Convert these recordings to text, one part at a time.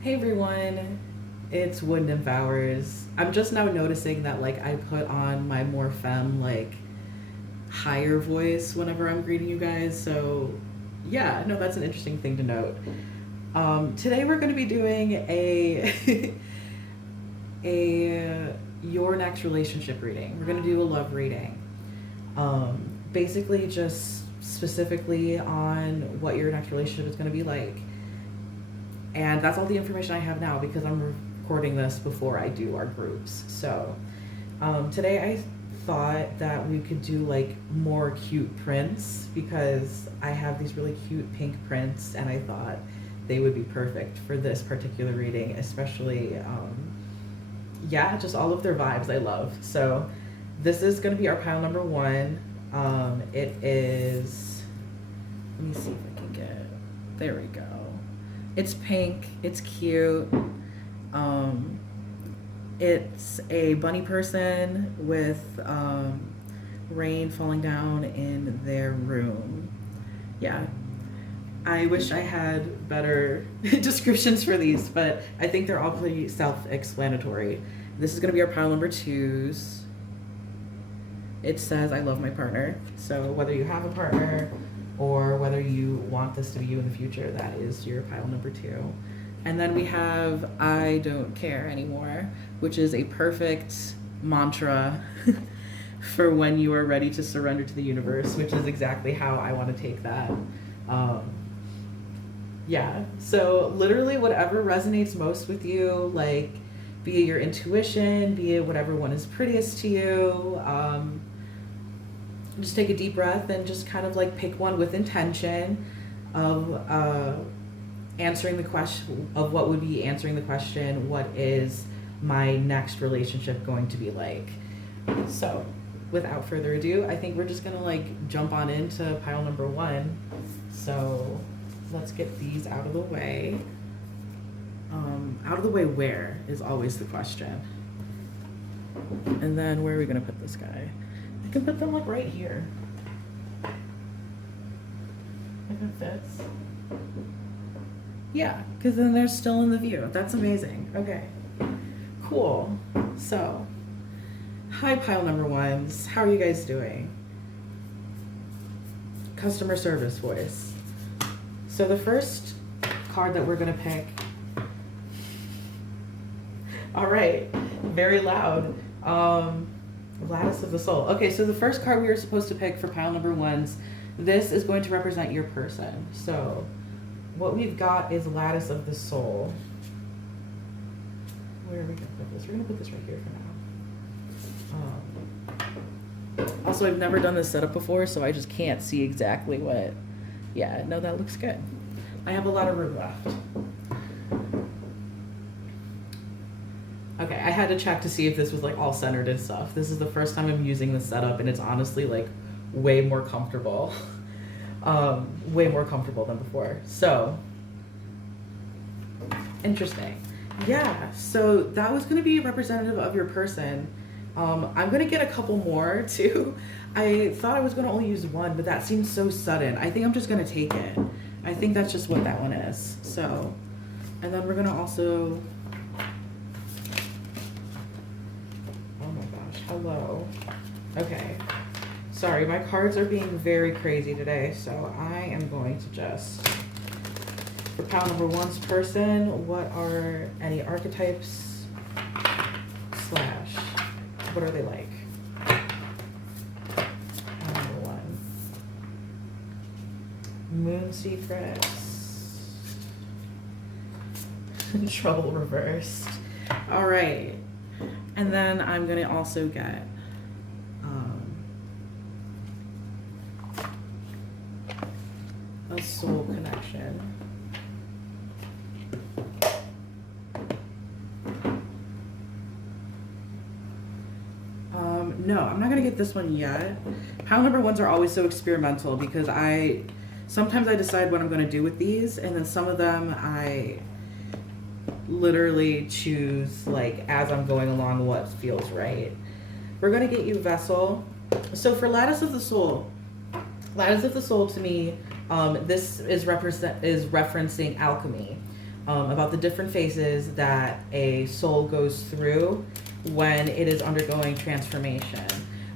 Hey everyone, it's Wood Nymph Hours. I'm just now noticing that like I put on my more femme like higher voice whenever I'm greeting you guys. So yeah, no, that's an interesting thing to note. Today we're going to be doing a a your next relationship reading. We're going to do a love reading. Basically just specifically on what your next relationship is going to be like. And that's all the information I have now because I'm recording this before I do our groups. So today I thought that we could do like more cute prints because I have these really cute pink prints and I thought they would be perfect for this particular reading, especially, yeah, just all of their vibes I love. So this is going to be our pile number one. It is, let me see if I can get, there we go. It's pink, it's cute. It's a bunny person with rain falling down in their room. Yeah. I wish I had better descriptions for these, but I think they're all pretty self-explanatory. This is going to be our pile number twos. It says, I love my partner. So whether you have a partner or whether you want this to be you in the future, that is your pile number two. And then we have I don't care anymore, which is a perfect mantra for when you are ready to surrender to the universe, which is exactly how I want to take that. Yeah, so literally whatever resonates most with you, like be it your intuition, be it whatever one is prettiest to you, just take a deep breath and just kind of like pick one with intention of answering the question of what would be answering the question, what is my next relationship going to be like? So without further ado, I think we're just gonna like jump on into pile number one. So let's get these out of the way. Out of the way where is always the question. And then where are we gonna put this guy? I can put them like right here. If it fits. Yeah, because then they're still in the view. That's amazing. Okay, cool. So, hi pile number ones. How are you guys doing? Customer service voice. So the first card that we're gonna pick. All right, very loud. Lattice of the Soul. Okay, so the first card we were supposed to pick for pile number ones, this is going to represent your person. So what we've got is Lattice of the Soul. Where are we going to put this? We're going to put this right here for now. Also, I've never done this setup before, so I just can't see exactly what... Yeah, no, that looks good. I have a lot of room left. Okay, I had to check to see if this was like all centered and stuff. This is the first time I'm using this setup and it's honestly like way more comfortable. Way more comfortable than before. So, interesting. Yeah, so that was gonna be representative of your person. I'm gonna get a couple more too. I thought I was gonna only use one, but that seems so sudden. I think I'm just gonna take it. I think that's just what that one is. So, and then we're gonna also, hello. Okay. Sorry, my cards are being very crazy today, so I am going to just, for pile number one's person, what are any archetypes slash, what are they like? Pile number one. Moon secrets. Trouble reversed. All right. And then I'm going to also get a soul connection. No, I'm not going to get this one yet. Pile number ones are always so experimental because sometimes I decide what I'm going to do with these, and then some of them I literally choose like as I'm going along what feels right. We're gonna get you Vessel. So for Lattice of the Soul to me, this is referencing alchemy. about the different phases that a soul goes through when it is undergoing transformation.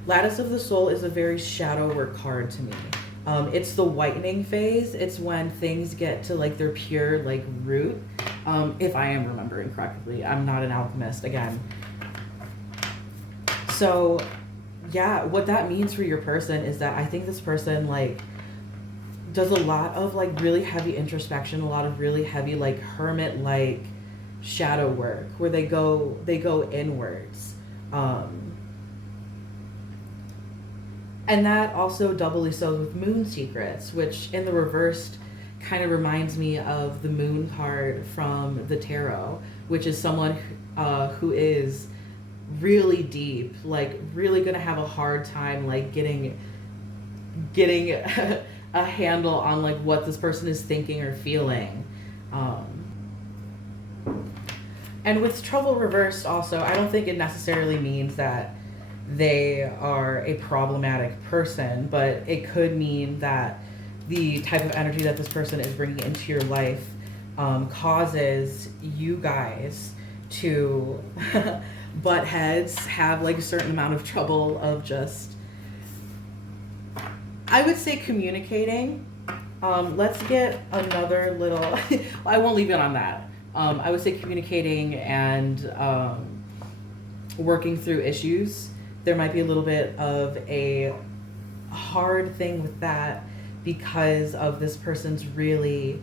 Lattice of the Soul is a very shadow work card to me. It's the whitening phase. It's when things get to like their pure like root. If I am remembering correctly, I'm not an alchemist again. So yeah, what that means for your person is that I think this person like does a lot of like really heavy introspection, a lot of really heavy like hermit like shadow work where they go inwards. And that also doubly so with moon secrets, which in the reversed kind of reminds me of the moon card from the tarot, which is someone who is really deep, like really gonna have a hard time like getting a handle on like what this person is thinking or feeling. And with trouble reversed also, I don't think it necessarily means that they are a problematic person, but it could mean that the type of energy that this person is bringing into your life causes you guys to butt heads, have like a certain amount of trouble of just, I would say, communicating. Let's get another little, I won't leave it on that. I would say communicating and working through issues. There might be a little bit of a hard thing with that because of this person's really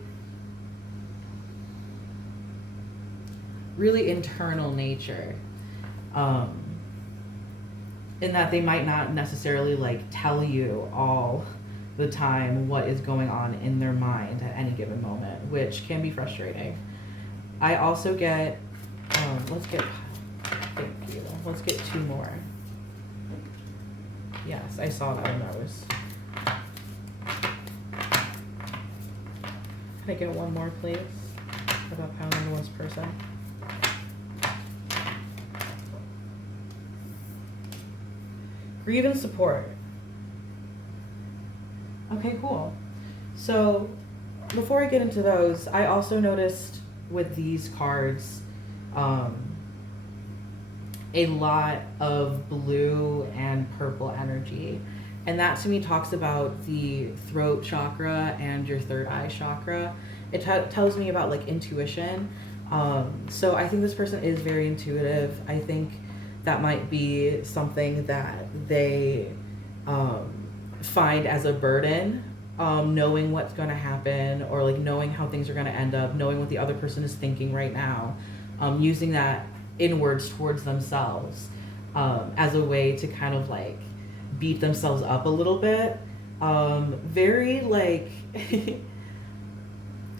internal nature. In that they might not necessarily like tell you all the time what is going on in their mind at any given moment, which can be frustrating. I also get, thank you. Let's get two more. Yes, I saw that one. That was. Can I get one more, please? About pound number one's person. Grieve and support. Okay, cool. So before I get into those, I also noticed with these cards a lot of blue and purple energy. And that to me talks about the throat chakra and your third eye chakra. It tells me about like intuition. So I think this person is very intuitive. I think that might be something that they find as a burden, knowing what's going to happen or like knowing how things are going to end up, knowing what the other person is thinking right now, using that inwards towards themselves as a way to kind of like beat themselves up a little bit. Very like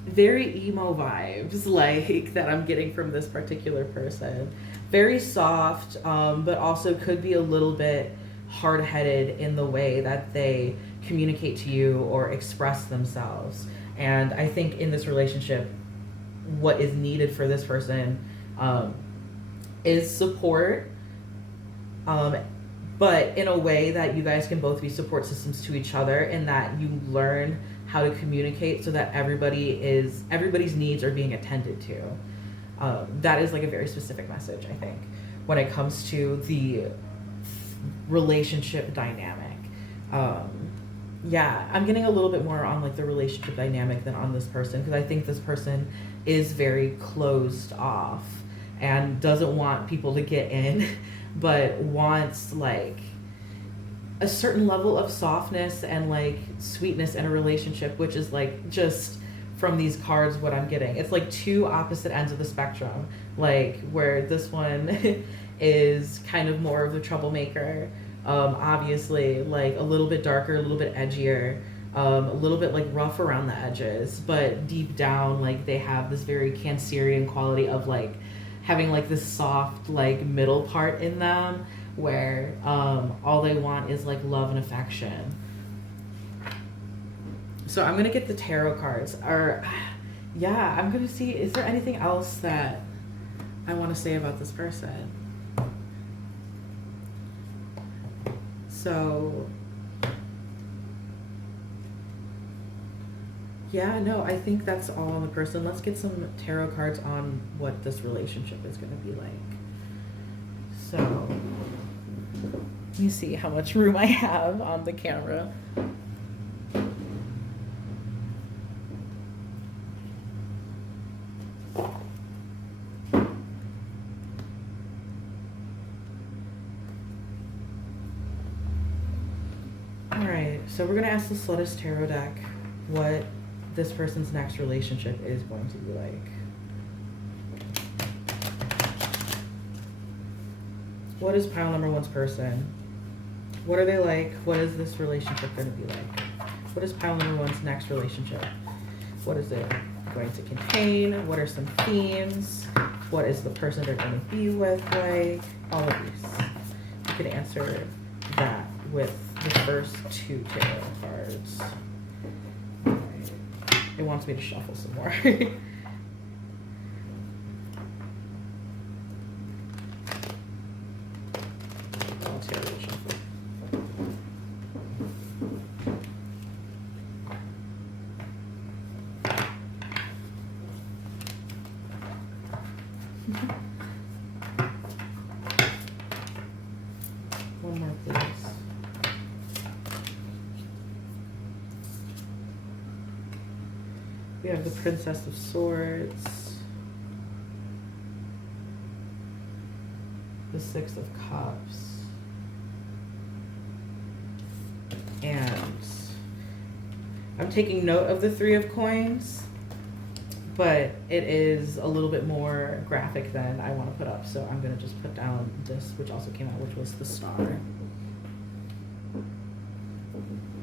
very emo vibes like that I'm getting from this particular person. Very soft, but also could be a little bit hard-headed in the way that they communicate to you or express themselves. And I think in this relationship, what is needed for this person is support, but in a way that you guys can both be support systems to each other, in that you learn how to communicate so that everybody's needs are being attended to. That is like a very specific message, I think, when it comes to the relationship dynamic. Yeah, I'm getting a little bit more on like the relationship dynamic than on this person, because I think this person is very closed off and doesn't want people to get in, but wants like a certain level of softness and like sweetness in a relationship, which is like just from these cards what I'm getting. It's like two opposite ends of the spectrum, like where this one is kind of more of the troublemaker, obviously like a little bit darker, a little bit edgier, a little bit like rough around the edges, but deep down like they have this very Cancerian quality of like having like this soft like middle part in them where all they want is like love and affection. So I'm gonna get the tarot cards. Yeah, I'm gonna see, is there anything else that I want to say about this person? So Yeah, no, I think that's all on the person. Let's get some tarot cards on what this relationship is going to be like. So, let me see how much room I have on the camera. Alright, so we're going to ask the Slutist Tarot deck what this person's next relationship is going to be like. What is pile number one's person? What are they like? What is this relationship going to be like? What is pile number one's next relationship? What is it going to contain? What are some themes? What is the person they're going to be with like? All of these. You can answer that with the first two tarot cards. Right. It wants me to shuffle some more. One more, please. We have the Princess of Swords, the Six of Cups, and I'm taking note of the Three of Coins, but it is a little bit more graphic than I want to put up, so I'm going to just put down this, which also came out, which was the Star.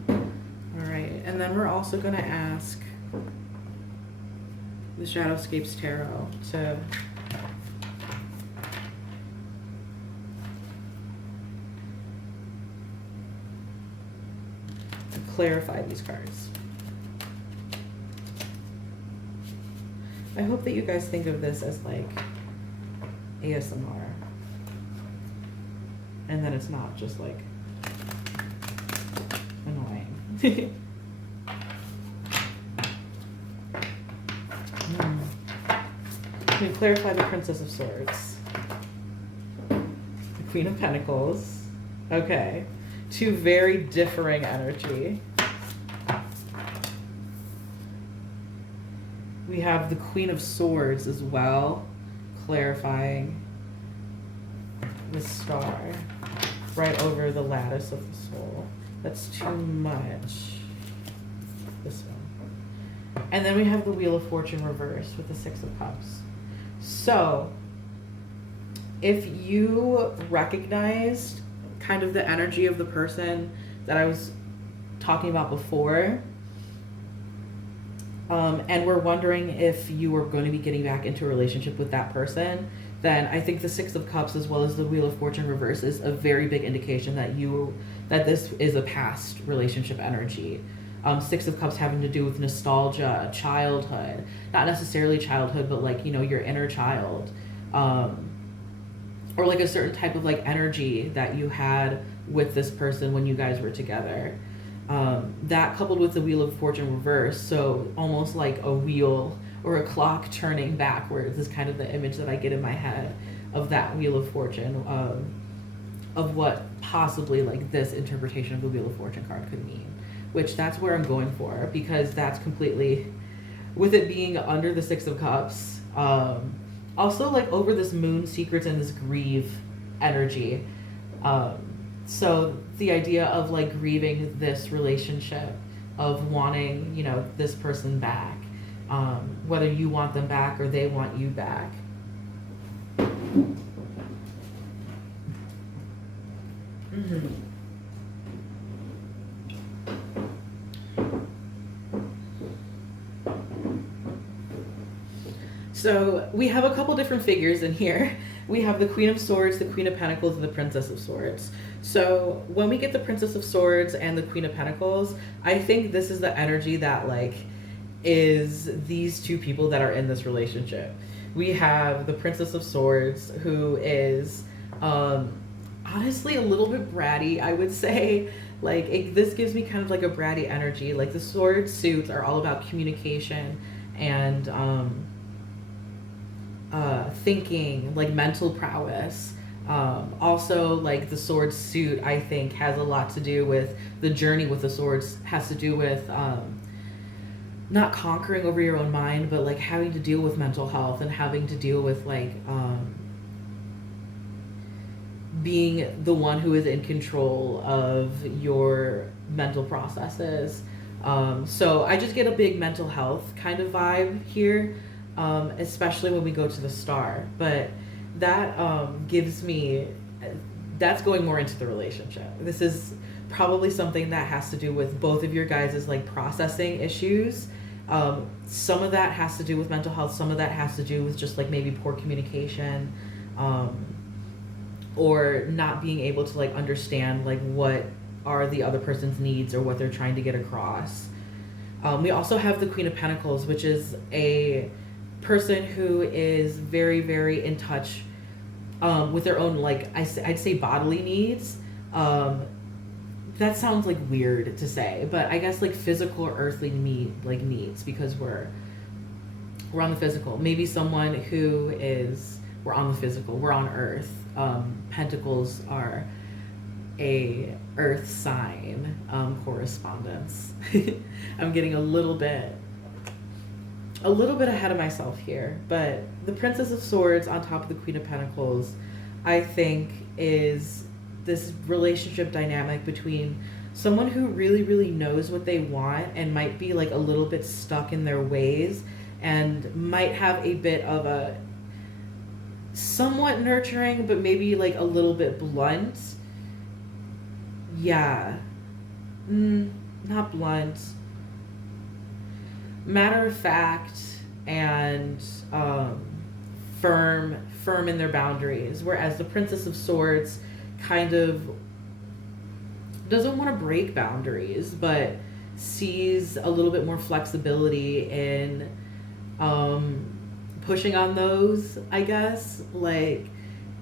All right, and then we're also going to ask the Shadowscapes Tarot to clarify these cards. I hope that you guys think of this as like ASMR, and then it's not just like annoying. Can you clarify the Princess of Swords? The Queen of Pentacles. Okay. Two very differing energy. We have the Queen of Swords as well, clarifying the Star right over the lattice of the soul. That's too much. This one. And then we have the Wheel of Fortune reversed with the Six of Cups. So, if you recognized kind of the energy of the person that I was talking about before, and we're wondering if you were going to be getting back into a relationship with that person, then I think the Six of Cups as well as the Wheel of Fortune reverse is a very big indication that this is a past relationship energy. Six of Cups having to do with nostalgia, childhood, not necessarily childhood, but like, you know, your inner child, or like a certain type of like energy that you had with this person when you guys were together. That coupled with the Wheel of Fortune reverse, so almost like a wheel or a clock turning backwards is kind of the image that I get in my head of that Wheel of Fortune, of what possibly like this interpretation of the Wheel of Fortune card could mean, which that's where I'm going for, because that's completely, with it being under the Six of Cups, also like over this moon secrets and this grieve energy. So the idea of like grieving this relationship, of wanting, you know, this person back, whether you want them back or they want you back. Mm-hmm. So we have a couple different figures in here. We have the Queen of Swords, the Queen of Pentacles, and the Princess of Swords. So when we get the Princess of Swords and the Queen of Pentacles, I think this is the energy that like is these two people that are in this relationship. We have the Princess of Swords, who is honestly a little bit bratty, I would say. Like this gives me kind of like a bratty energy. Like the sword suits are all about communication and thinking, like mental prowess. Also, like the sword suit, I think, has a lot to do with the journey with the swords, has to do with not conquering over your own mind, but like having to deal with mental health and having to deal with like being the one who is in control of your mental processes. So I just get a big mental health kind of vibe here, especially when we go to the star. But that gives me, that's going more into the relationship. This is probably something that has to do with both of your guys' like processing issues. Some of that has to do with mental health. Some of that has to do with just like maybe poor communication, or not being able to like understand like what are the other person's needs or what they're trying to get across. We also have the Queen of Pentacles, which is a person who is very, very in touch with their own, like I'd say bodily needs. That sounds like weird to say, but I guess like physical or earthly needs, because we're on the physical. Maybe someone who is, we're on the physical, we're on Earth. Pentacles are a Earth sign correspondence. I'm getting a little bit ahead of myself here, but the Princess of Swords on top of the Queen of Pentacles, I think, is this relationship dynamic between someone who really, really knows what they want and might be like a little bit stuck in their ways and might have a bit of a somewhat nurturing, but maybe like a little bit blunt. Yeah. Not blunt. Matter of fact and firm in their boundaries. Whereas the Princess of Swords kind of doesn't want to break boundaries, but sees a little bit more flexibility in pushing on those, I guess, like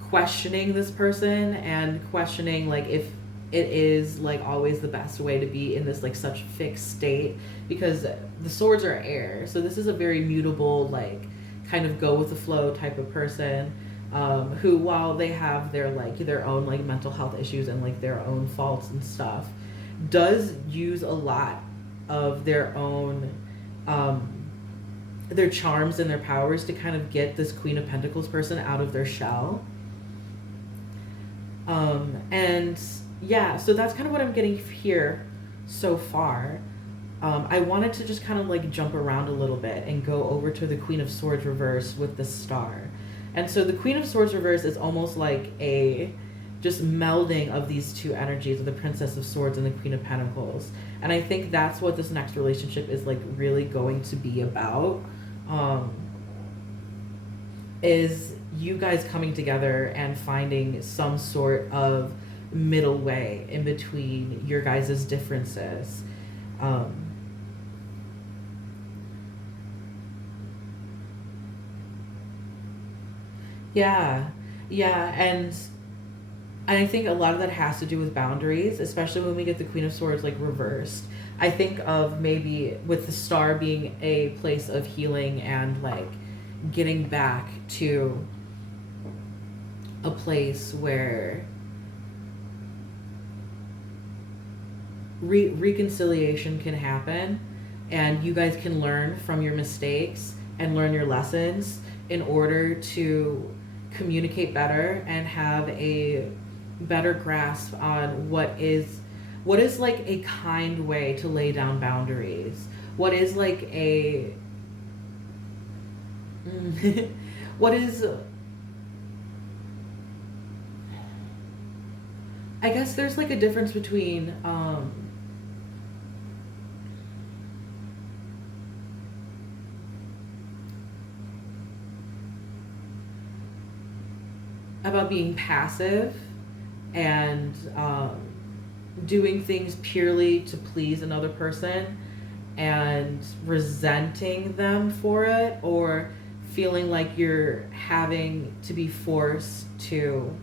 questioning this person and questioning like if it is like always the best way to be in this like such fixed state, because the swords are air, so this is a very mutable, like kind of go with the flow type of person, who, while they have their like their own like mental health issues and like their own faults and stuff, does use a lot of their own their charms and their powers to kind of get this Queen of Pentacles person out of their shell. And yeah, so that's kind of what I'm getting here so far. I wanted to just kind of like jump around a little bit and go over to the Queen of Swords reverse with the star. And so the Queen of Swords reverse is almost like a just melding of these two energies of the Princess of Swords and the Queen of Pentacles. And I think that's what this next relationship is like really going to be about. Is you guys coming together and finding some sort of middle way in between your guys' differences. Yeah, and I think a lot of that has to do with boundaries, especially when we get the Queen of Swords like reversed. I think of maybe with the star being a place of healing and like getting back to a place where reconciliation can happen and you guys can learn from your mistakes and learn your lessons in order to communicate better and have a better grasp on what is like a kind way to lay down boundaries. What is like a what is, I guess there's like a difference between about being passive and doing things purely to please another person and resenting them for it, or feeling like you're having to be forced to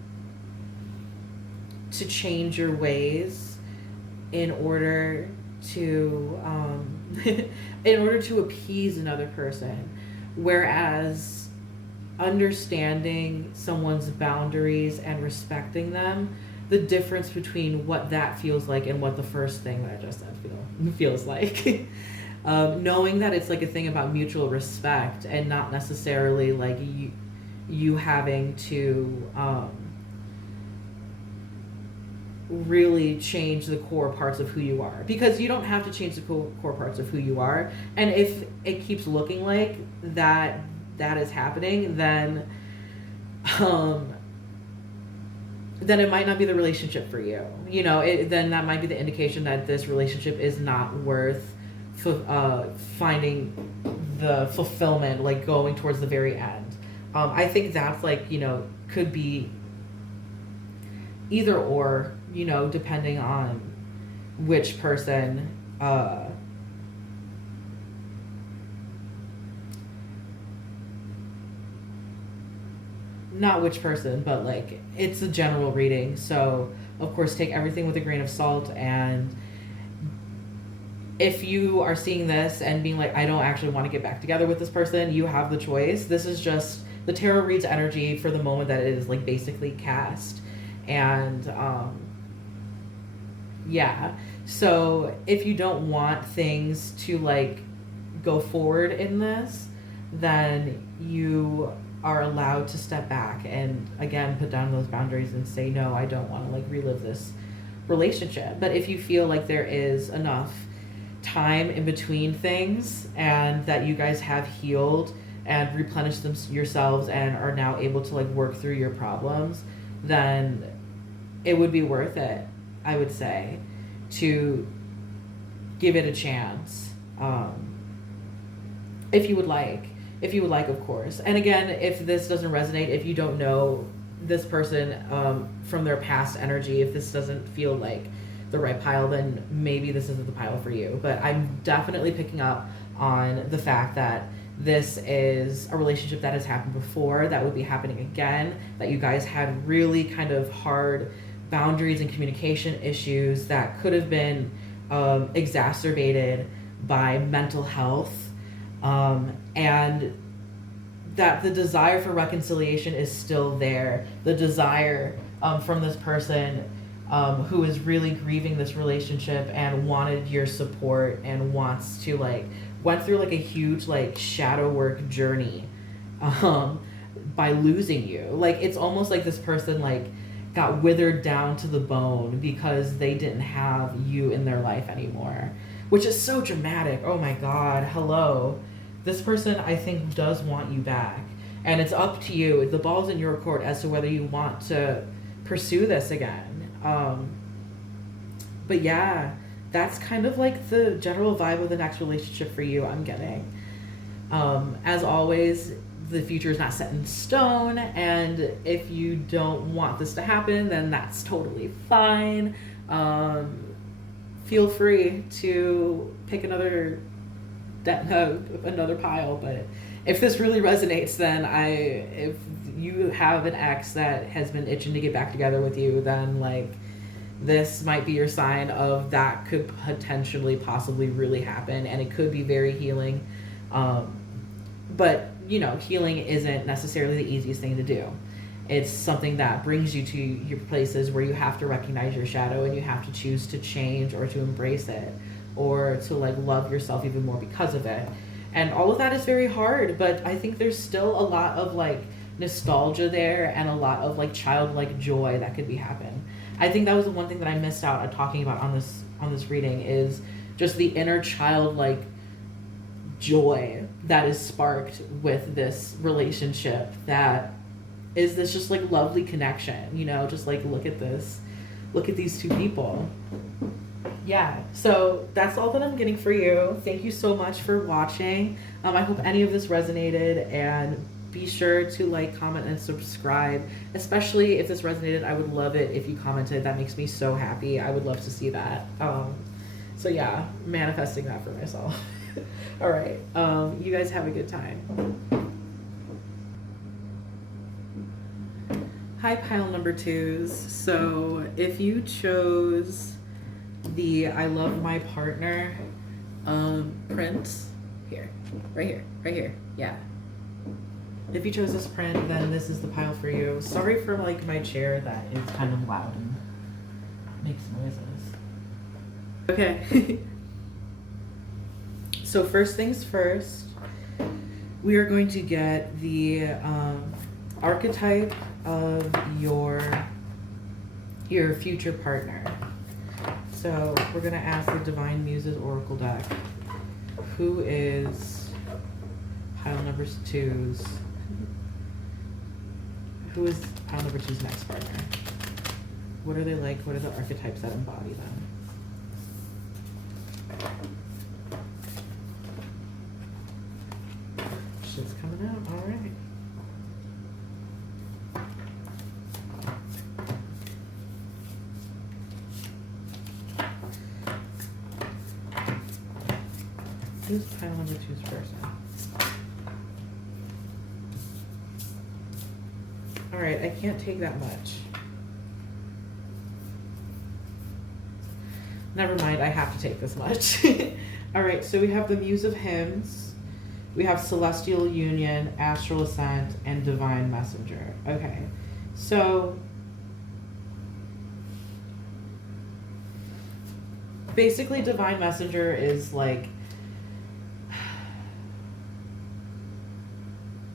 change your ways in order to in order to appease another person, whereas understanding someone's boundaries and respecting them, the difference between what that feels like and what the first thing that I just said feels like. Knowing that it's like a thing about mutual respect and not necessarily like you having to really change the core parts of who you are, because you don't have to change the core parts of who you are. And if it keeps looking like that is happening, then it might not be the relationship for you. You know, then that might be the indication that this relationship is not worth finding the fulfillment, like going towards the very end. I think that's like, you know, could be either or, you know, depending on which person not which person, but like it's a general reading, so of course take everything with a grain of salt. And if you are seeing this and being like, I don't actually want to get back together with this person, you have the choice. This is just, the tarot reads energy for the moment that it is like basically cast. And yeah, so if you don't want things to like go forward in this, then you are allowed to step back and again put down those boundaries and say, no, I don't want to like relive this relationship. But if you feel like there is enough time in between things and that you guys have healed and replenished them yourselves and are now able to like work through your problems, then it would be worth it, I would say, to give it a chance. If you would like, of course. And again, if this doesn't resonate, if you don't know this person from their past energy, if this doesn't feel like the right pile, then maybe this isn't the pile for you. But I'm definitely picking up on the fact that this is a relationship that has happened before, that would be happening again, that you guys had really kind of hard boundaries and communication issues that could have been exacerbated by mental health, and that the desire for reconciliation is still there. The desire from this person who is really grieving this relationship and wanted your support and wants to like, went through like a huge like shadow work journey by losing you. Like it's almost like this person like got withered down to the bone because they didn't have you in their life anymore, which is so dramatic. Oh my God, hello. This person, I think, does want you back. And it's up to you. The ball's in your court as to whether you want to pursue this again. But yeah, that's kind of like the general vibe of the next relationship for you, I'm getting. As always, the future is not set in stone, and if you don't want this to happen, then that's totally fine. Feel free to pick another pile, but if this really resonates, then if you have an ex that has been itching to get back together with you, then like this might be your sign of that could potentially possibly really happen, and it could be very healing. But you know, healing isn't necessarily the easiest thing to do. It's something that brings you to your places where you have to recognize your shadow and you have to choose to change or to embrace it or to like love yourself even more because of it. And all of that is very hard, but I think there's still a lot of like nostalgia there and a lot of like childlike joy that could be happening. I think that was the one thing that I missed out on talking about on this reading, is just the inner childlike joy that is sparked with this relationship, that is this just like lovely connection, you know, just like look at these two people. Yeah, so that's all that I'm getting for you. Thank you so much for watching. I hope any of this resonated, and be sure to like, comment, and subscribe. Especially if this resonated, I would love it if you commented. That makes me so happy. I would love to see that. So yeah, manifesting that for myself. All right, you guys have a good time. Hi, pile number twos. So if you chose the I love my partner print here, right here. Yeah. If you chose this print, then this is the pile for you. Sorry for like my chair that is kind of loud and makes noises. Okay. So first things first, we are going to get the archetype of your future partner. So we're gonna ask the Divine Muses Oracle deck, who is pile number two's, who is pile number two's next partner? What are they like? What are the archetypes that embody them? Shit's coming out, all right. Who's pile number two's person? All right, I can't take that much. Never mind, I have to take this much. All right, so we have the Muse of Hymns, we have Celestial Union, Astral Ascent, and Divine Messenger. Okay, so basically Divine Messenger is like,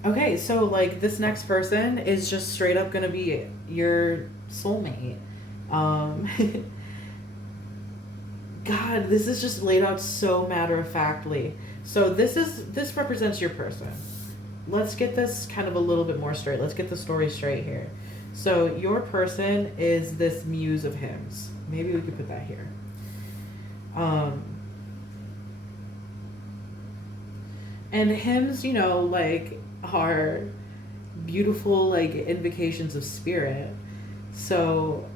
okay, so like this next person is just straight up gonna be your soulmate. God, this is just laid out so matter-of-factly. So this represents your person. Let's get this kind of a little bit more straight. Let's get the story straight here. So your person is this Muse of Hymns. Maybe we could put that here. And hymns, you know, like, are beautiful, like, invocations of spirit. So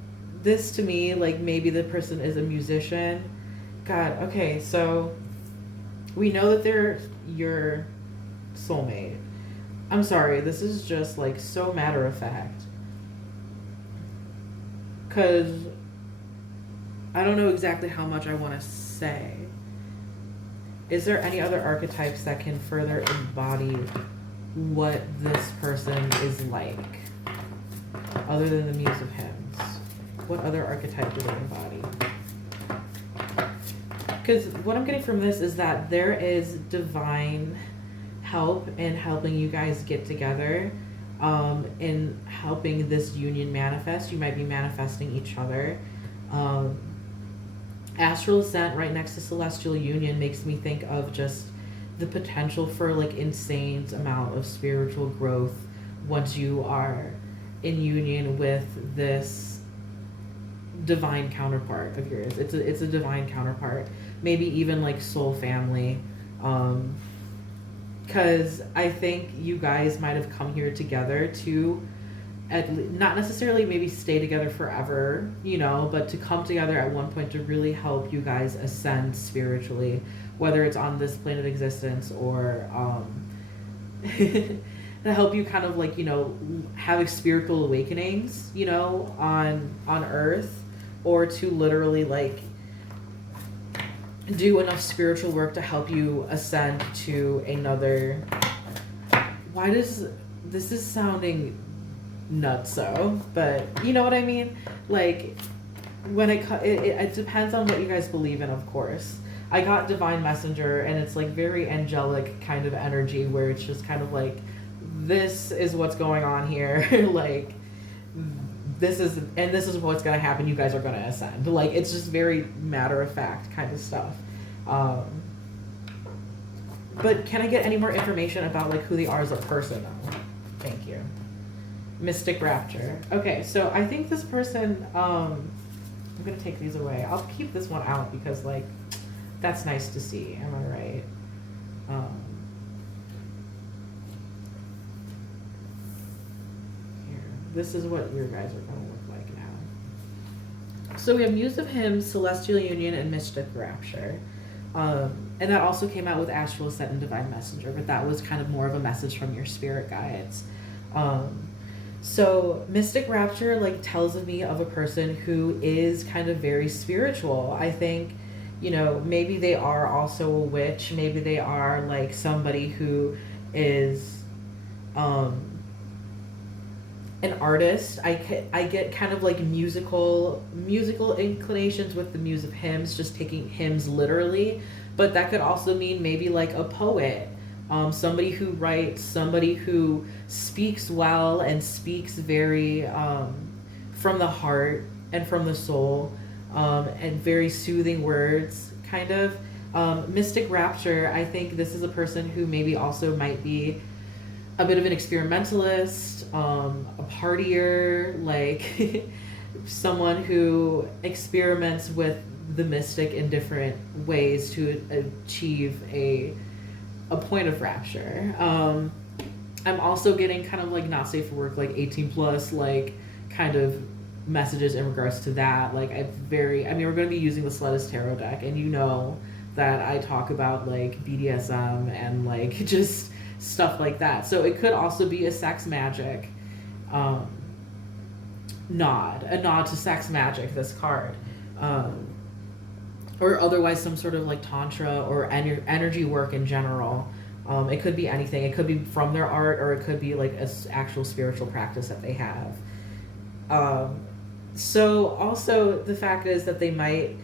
this to me, like, maybe the person is a musician. God, okay, so we know that they're your soulmate. I'm sorry, this is just like so matter of fact. Because I don't know exactly how much I want to say. Is there any other archetypes that can further embody what this person is like? Other than the Muse of Hymns. What other archetype do they embody? Because what I'm getting from this is that there is divine help in helping you guys get together, in helping this union manifest. You might be manifesting each other. Astral Ascent right next to Celestial Union makes me think of just the potential for like insane amount of spiritual growth once you are in union with this divine counterpart of yours. It's a divine counterpart. Maybe even like soul family. Because I think you guys might have come here together to not necessarily maybe stay together forever, you know, but to come together at one point to really help you guys ascend spiritually, whether it's on this plane of existence or to help you kind of like, you know, have spiritual awakenings, you know, on earth, or to literally like do enough spiritual work to help you ascend to another. Why does this is sounding nutso, but you know what I mean? Like when it depends on what you guys believe in, of course. I got Divine Messenger, and it's like very angelic kind of energy where it's just kind of like, this is what's going on here. Like this is what's gonna happen. You guys are gonna ascend. Like it's just very matter of fact kind of stuff. But can I get any more information about like who they are as a person though? Thank you. Mystic Rapture. Okay, so I think this person, I'm gonna take these away. I'll keep this one out because like that's nice to see. Am I right? This is what your guys are going to look like now. So we have Muse of Hymns, Celestial Union, and Mystic Rapture. And that also came out with Astral Ascent and Divine Messenger, but that was kind of more of a message from your spirit guides. So Mystic Rapture like tells me of a person who is kind of very spiritual. I think, you know, maybe they are also a witch. Maybe they are like somebody who is an artist. I get kind of like musical inclinations with the muse of hymns, just taking hymns literally, but that could also mean maybe like a poet, somebody who writes, somebody who speaks well and speaks very from the heart and from the soul, and very soothing words, kind of. Mystic Rapture, I think this is a person who maybe also might be a bit of an experimentalist, a partier, like someone who experiments with the mystic in different ways to achieve a point of rapture. I'm also getting kind of like not safe for work, like 18 plus, like kind of messages in regards to that. Like I mean, we're going to be using the Slutist Tarot deck, and you know that I talk about like BDSM and like just stuff like that. So it could also be a sex magic a nod to sex magic, this card. Or otherwise some sort of like tantra or energy work in general. It could be anything. It could be from their art, or it could be like an actual spiritual practice that they have. So also the fact is that they might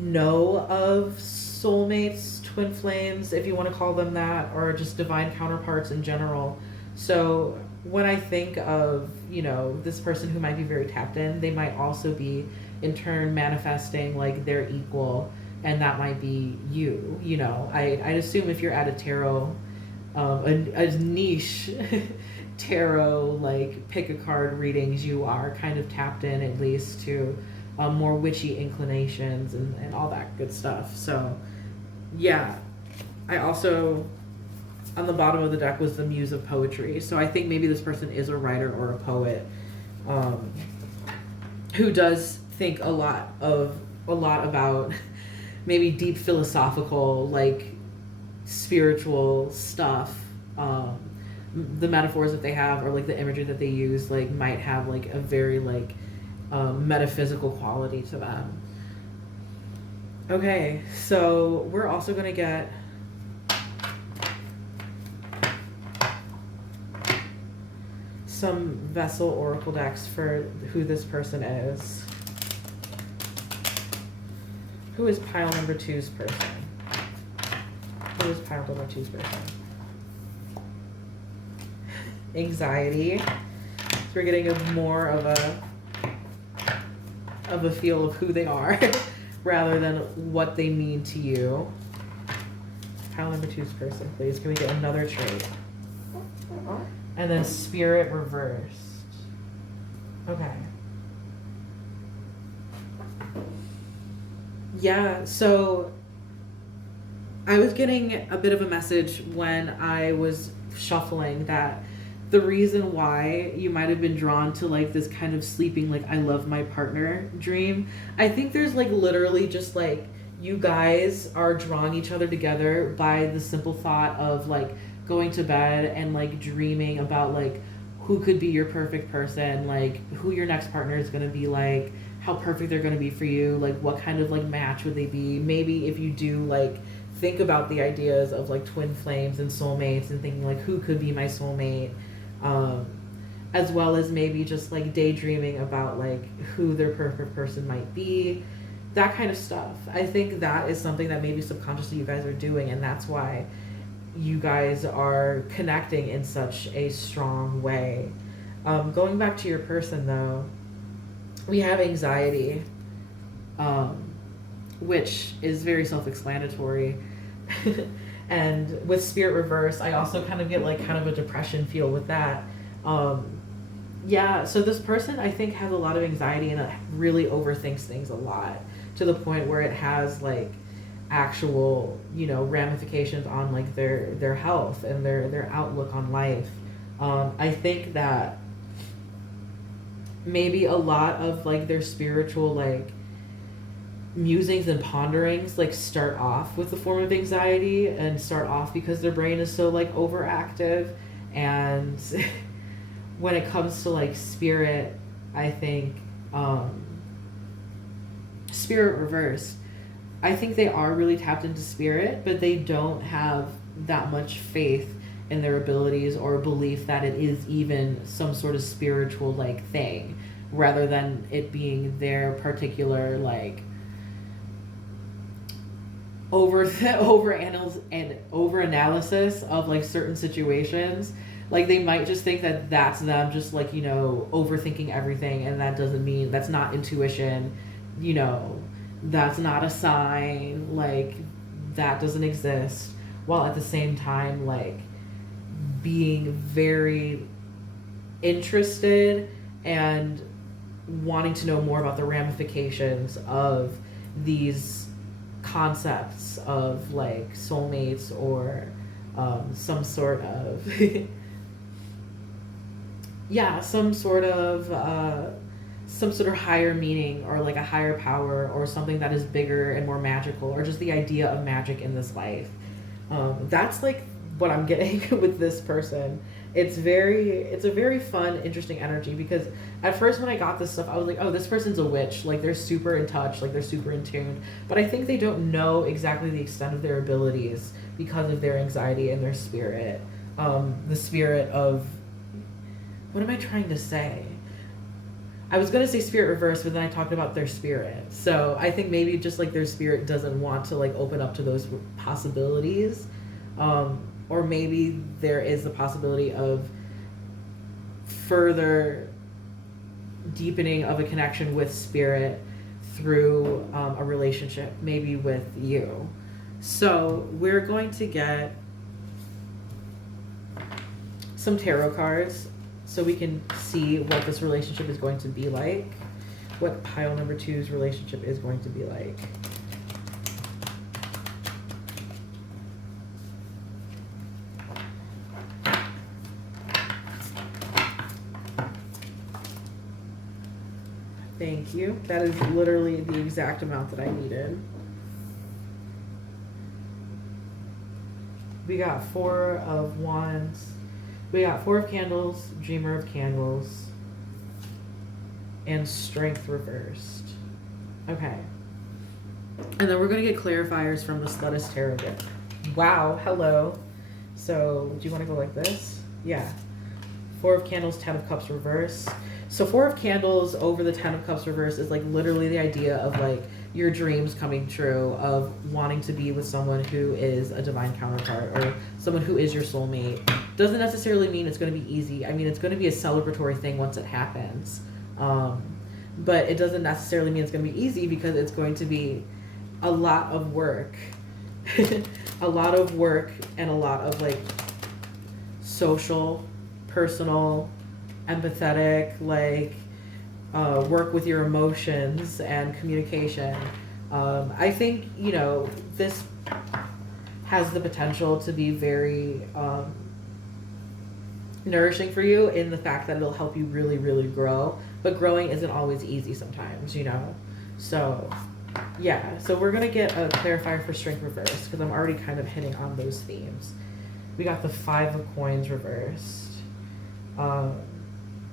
know of soulmates, twin flames, if you want to call them that, or just divine counterparts in general. So when I think of, you know, this person who might be very tapped in, they might also be in turn manifesting like their equal, and that might be you. You know, I'd assume if you're at a tarot, a niche tarot, like pick a card readings, you are kind of tapped in at least to more witchy inclinations and all that good stuff. So yeah, I also, on the bottom of the deck was the muse of poetry. So I think maybe this person is a writer or a poet, who does think a lot about maybe deep philosophical, like spiritual stuff. The metaphors that they have, or like the imagery that they use, like might have like a very like metaphysical quality to them. Okay, so we're also going to get some Vessel Oracle decks for who this person is. Who is pile number two's person? Who is pile number two's person? Anxiety. So we're getting more of a feel of who they are rather than what they mean to you. Pile number two's person, please. Can we get another trait? And then Spirit reversed. Okay. Yeah, so I was getting a bit of a message when I was shuffling that the reason why you might have been drawn to like this kind of sleeping, like I love my partner dream, I think there's like literally just like you guys are drawing each other together by the simple thought of like going to bed and like dreaming about like who could be your perfect person, like who your next partner is going to be, like how perfect they're going to be for you, like what kind of like match would they be. Maybe if you do like think about the ideas of like twin flames and soulmates and thinking like who could be my soulmate, as well as maybe just like daydreaming about like who their perfect person might be, that kind of stuff. I think that is something that maybe subconsciously you guys are doing, and that's why you guys are connecting in such a strong way. Going back to your person though, we have anxiety, which is very self-explanatory. And with Spirit reverse, I also kind of get like kind of a depression feel with that. Yeah, so this person I think has a lot of anxiety and really overthinks things a lot, to the point where it has like actual, you know, ramifications on like their health and their outlook on life. I think that maybe a lot of like their spiritual like musings and ponderings like start off with a form of anxiety, and start off because their brain is so like overactive, and when it comes to like spirit, I think spirit reversed, I think they are really tapped into spirit, but they don't have that much faith in their abilities or belief that it is even some sort of spiritual like thing, rather than it being their particular like over analysis of like certain situations. Like they might just think that that's them just like, you know, overthinking everything, and that doesn't mean, that's not intuition, you know, that's not a sign, like that doesn't exist, while at the same time like being very interested and wanting to know more about the ramifications of these concepts of like soulmates or some sort of yeah, some sort of higher meaning, or like a higher power, or something that is bigger and more magical, or just the idea of magic in this life. That's like what I'm getting with this person. It's a very fun, interesting energy, because at first when I got this stuff, I was like, oh, this person's a witch. Like they're super in touch, like they're super in tune. But I think they don't know exactly the extent of their abilities because of their anxiety and their spirit. The spirit of, what am I trying to say? I was going to say spirit reverse, but then I talked about their spirit. So I think maybe just like their spirit doesn't want to like open up to those possibilities. Or maybe there is the possibility of further deepening of a connection with spirit through a relationship, maybe with you. So we're going to get some tarot cards so we can see what this relationship is going to be like, what pile number 2's relationship is going to be like. Thank you. That is literally the exact amount that I needed. We got 4 of Wands. We got 4 of Candles, Dreamer of Candles, and Strength reversed. Okay. And then we're going to get clarifiers from the Slutist Tarot deck. Wow, hello. So, do you want to go like this? Yeah. 4 of Candles, 10 of Cups reverse. So 4 of Candles over the 10 of Cups reverse is like literally the idea of like your dreams coming true, of wanting to be with someone who is a divine counterpart, or someone who is your soulmate. Doesn't necessarily mean it's going to be easy. I mean, it's going to be a celebratory thing once it happens. But it doesn't necessarily mean it's going to be easy, because it's going to be a lot of work. A lot of work and a lot of like social, personal, empathetic, like work with your emotions and communication. I think, you know, this has the potential to be very nourishing for you, in the fact that it'll help you really, really grow. But growing isn't always easy sometimes, you know? So, yeah. So we're going to get a clarifier for Strength reversed, because I'm already kind of hitting on those themes. We got the 5 of Coins reversed.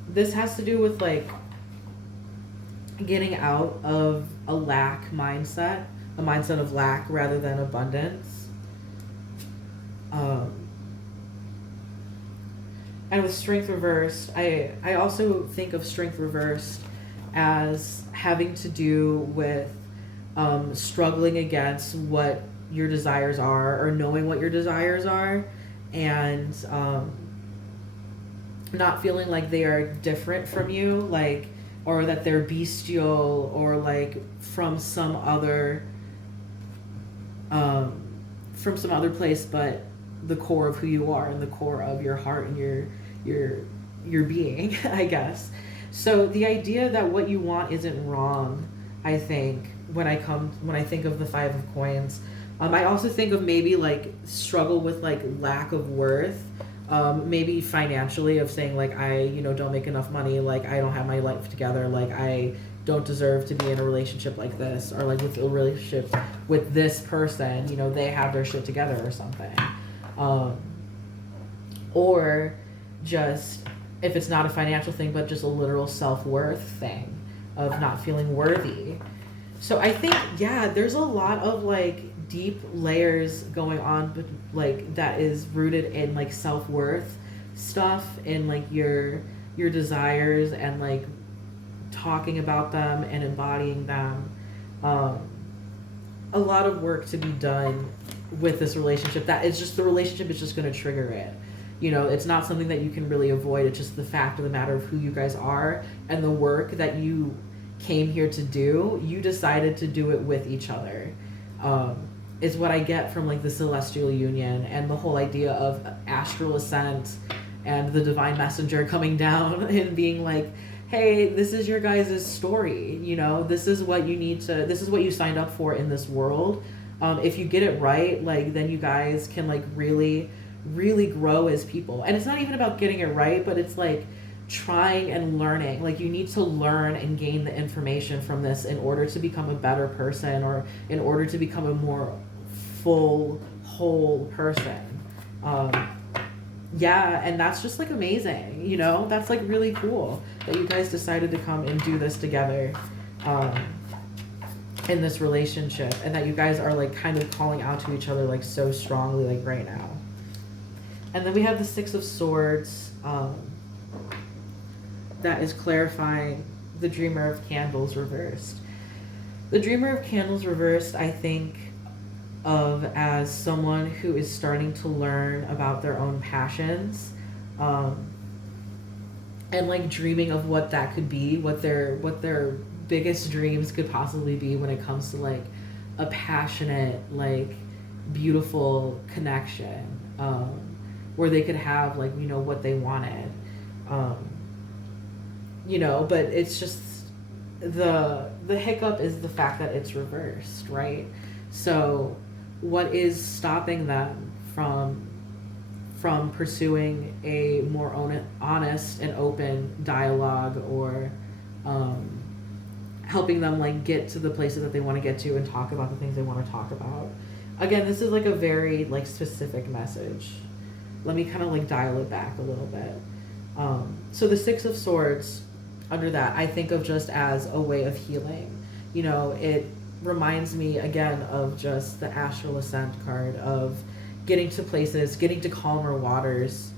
This has to do with like getting out of a lack mindset, a mindset of lack rather than abundance. And with Strength reversed, I also think of Strength reversed as having to do with struggling against what your desires are, or knowing what your desires are, and not feeling like they are different from you, like, or that they're bestial, or like from some other place, but the core of who you are, and the core of your heart and your being, I guess. So the idea that what you want isn't wrong, I think, when I think of the 5 of Coins. I also think of maybe like struggle with like lack of worth. Maybe financially, of saying like, I, you know, don't make enough money, like I don't have my life together, like I don't deserve to be in a relationship like this, or like with a relationship with this person, you know, they have their shit together or something. Or just if it's not a financial thing, but just a literal self-worth thing of not feeling worthy. So I think, yeah, there's a lot of like deep layers going on, but like that is rooted in like self-worth stuff, in like your desires, and like talking about them and embodying them. A lot of work to be done with this relationship. That is just, the relationship is just going to trigger it. You know, it's not something that you can really avoid. It's just the fact of the matter of who you guys are and the work that you came here to do. You decided to do it with each other. Is what I get from like the celestial union and the whole idea of astral ascent and the divine messenger coming down and being like, hey, this is your guys' story. You know, this is what you need to, this is what you signed up for in this world. If you get it right, like, then you guys can like really grow as people. And it's not even about getting it right, but it's like trying and learning. Like, you need to learn and gain the information from this in order to become a better person, or in order to become a more full, whole person. Yeah, and that's just like amazing, you know? That's like really cool that you guys decided to come and do this together in this relationship, and that you guys are like kind of calling out to each other like so strongly like right now. And then we have the Six of Swords, that is clarifying the Dreamer of Candles reversed. The Dreamer of Candles reversed, I think of as someone who is starting to learn about their own passions, and like dreaming of what that could be, what their biggest dreams could possibly be when it comes to like a passionate, like beautiful connection, where they could have like, you know, what they wanted, you know. But it's just the hiccup is the fact that it's reversed, right? So what is stopping them from pursuing a more honest and open dialogue, or helping them like get to the places that they want to get to and talk about the things they want to talk about? Again, this is like a very like specific message. Let me kind of like dial it back a little bit. So the Six of Swords, under that, I think of just as a way of healing. You know, it reminds me again of just the Astral Ascent card, of getting to places, getting to calmer waters.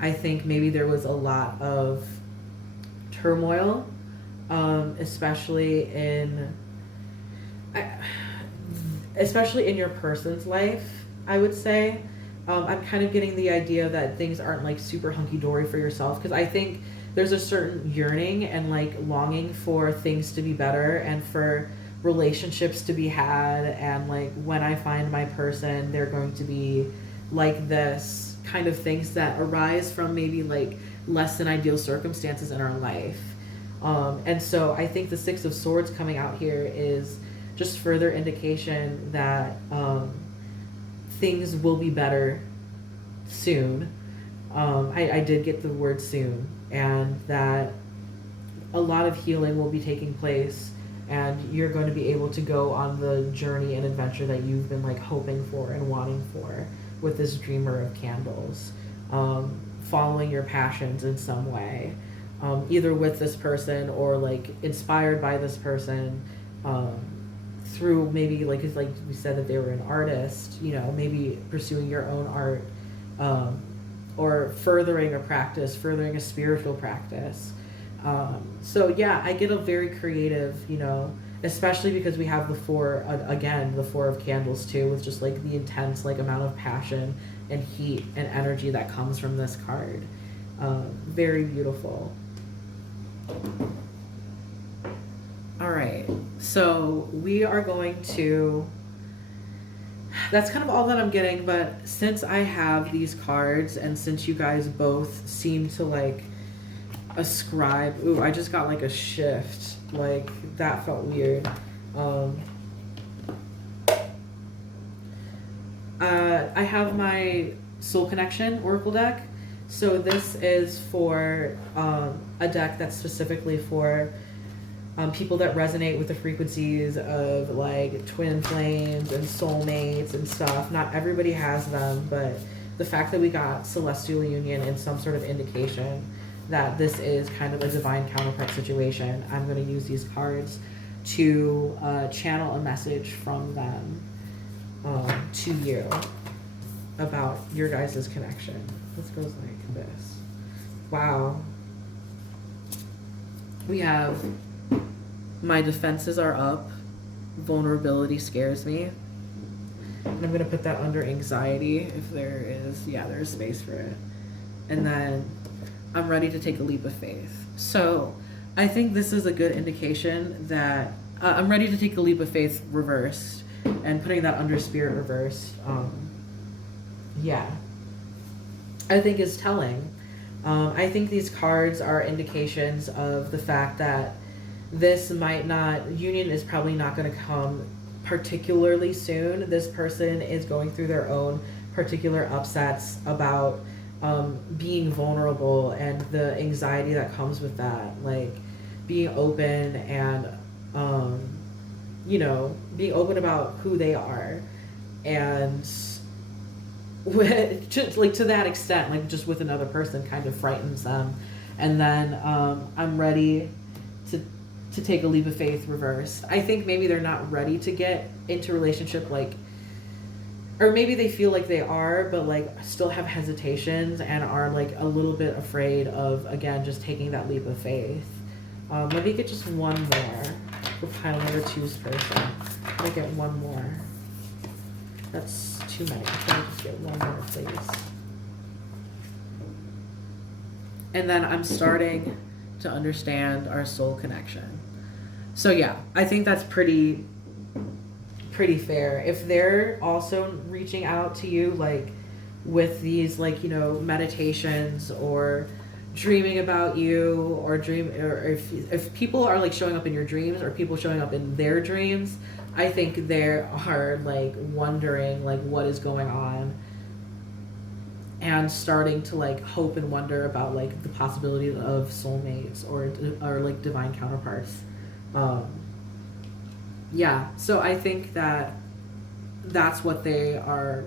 I think maybe there was a lot of turmoil, especially in your person's life, I would say. I'm kind of getting the idea that things aren't like super hunky-dory for yourself, because I think there's a certain yearning and like longing for things to be better, and for relationships to be had, and like, when I find my person, they're going to be like this, kind of things that arise from maybe like less than ideal circumstances in our life. And so I think the Six of Swords coming out here is just further indication that things will be better soon. I did get the word soon, and that a lot of healing will be taking place, and you're going to be able to go on the journey and adventure that you've been like hoping for and wanting for with this Dreamer of Candles, following your passions in some way, either with this person or like inspired by this person, through maybe like, it's like we said that they were an artist, you know, maybe pursuing your own art, or furthering a spiritual practice. So yeah, I get a very creative, you know, especially because we have the Four of Candles too, with just like the intense like amount of passion and heat and energy that comes from this card. Very beautiful. All right, so we are going to, that's kind of all that I'm getting, but since I have these cards, and since you guys both seem to like ascribe, ooh, I just got like a shift, like that felt weird. I have my Soul Connection Oracle deck. So this is for a deck that's specifically for people that resonate with the frequencies of like twin flames and soulmates and stuff. Not everybody has them, but the fact that we got celestial union and some sort of indication that this is kind of a divine counterpart situation, I'm going to use these cards to channel a message from them to you about your guys' connection. This goes like this. Wow. We have my defenses are up. Vulnerability scares me. And I'm going to put that under anxiety if there is, yeah, there's space for it. And then I'm ready to take a leap of faith. So I think this is a good indication that I'm ready to take a leap of faith reversed, and putting that under spirit reversed. Yeah, I think is telling. I think these cards are indications of the fact that this might not, union is probably not going to come particularly soon. This person is going through their own particular upsets about being vulnerable and the anxiety that comes with that, like being open and you know, being open about who they are, and just like to that extent, like just with another person kind of frightens them. And then I'm ready to take a leap of faith reversed. I think maybe they're not ready to get into a relationship, like, or maybe they feel like they are, but like still have hesitations and are like a little bit afraid of, again, just taking that leap of faith. Let me get just one more for pile number 2's person. Let me get one more. That's too many. Can I just get one more, please? And then I'm starting to understand our soul connection. So yeah, I think that's pretty fair. If they're also reaching out to you, like with these, like, you know, meditations or dreaming about you, or if people are like showing up in your dreams, or people showing up in their dreams, I think they are like wondering like what is going on, and starting to like hope and wonder about like the possibility of soulmates or like divine counterparts. Yeah, so I think that that's what they are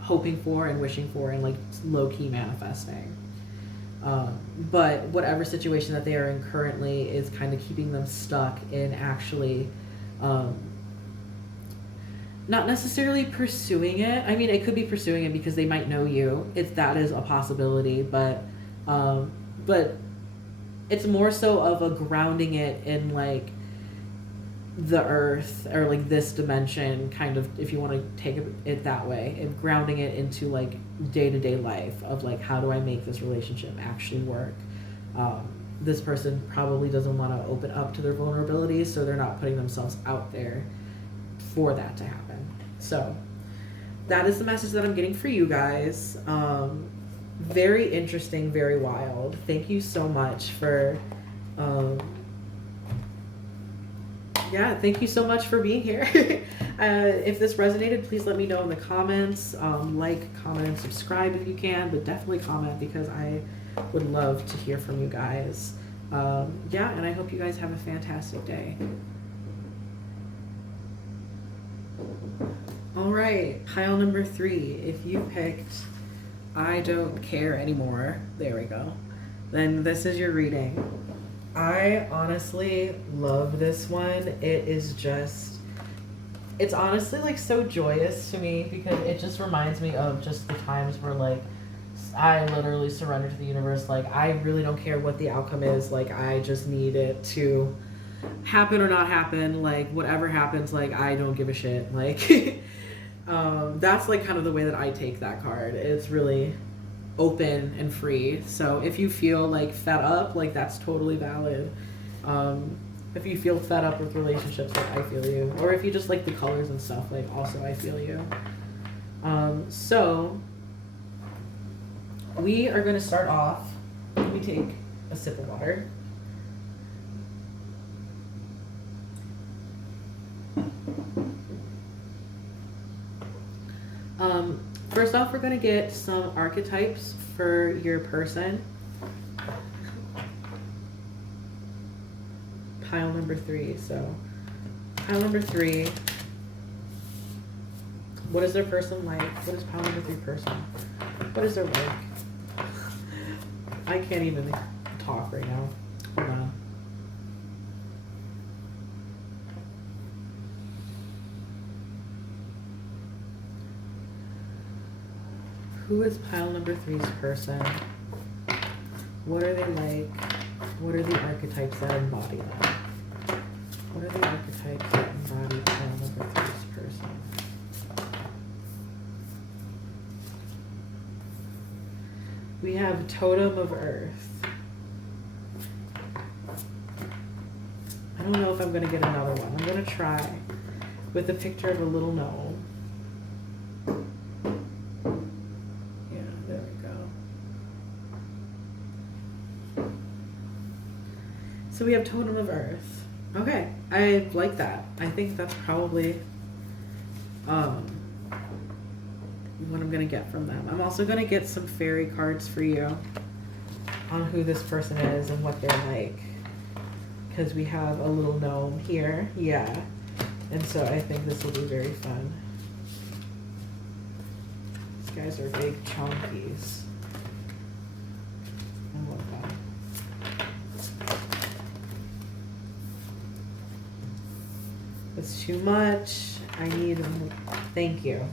hoping for and wishing for and like low-key manifesting. But whatever situation that they are in currently is kind of keeping them stuck in actually not necessarily pursuing it. I mean, it could be pursuing it because they might know you. That is a possibility, but it's more so of a grounding it in like the earth, or like this dimension, kind of, if you want to take it that way, and grounding it into like day-to-day life of like, how do I make this relationship actually work? This person probably doesn't want to open up to their vulnerabilities, so they're not putting themselves out there for that to happen. So that is the message that I'm getting for you guys. Very interesting, very wild. Thank you so much for thank you so much for being here. If this resonated, please let me know in the comments. Like, comment, and subscribe if you can, but definitely comment, because I would love to hear from you guys. And I hope you guys have a fantastic day. All right, pile number 3. If you picked I don't care anymore, there we go, then this is your reading. I honestly love this one. It's honestly like so joyous to me, because it just reminds me of just the times where like I literally surrender to the universe. Like, I really don't care what the outcome is. Like, I just need it to happen or not happen. Like, whatever happens, like, I don't give a shit. Like, that's like kind of the way that I take that card. It's really open and free. So if you feel like fed up, like, that's totally valid. If you feel fed up with relationships, like, I feel you. Or if you just like the colors and stuff, like, also I feel you. So we are going to start off. Let me take a sip of water. First off, we're going to get some archetypes for your person. Pile number 3. So, pile number 3. What is their person like? What is pile number 3 person? What is their like? I can't even talk right now. Hold on. Who is pile number 3's person? What are they like? What are the archetypes that embody them? What are the archetypes that embody pile number 3's person? We have Totem of Earth. I don't know if I'm going to get another one. I'm going to try with a picture of a little gnome. Yeah, there we go. So we have Totem of Earth. Okay, I like that. I think that's probably what I'm going to get from them. I'm also going to get some fairy cards for you on who this person is and what they're like. Because we have a little gnome here. Yeah. And so I think this will be very fun. These guys are big chonkies. I love that. It's too much. I need... Thank you.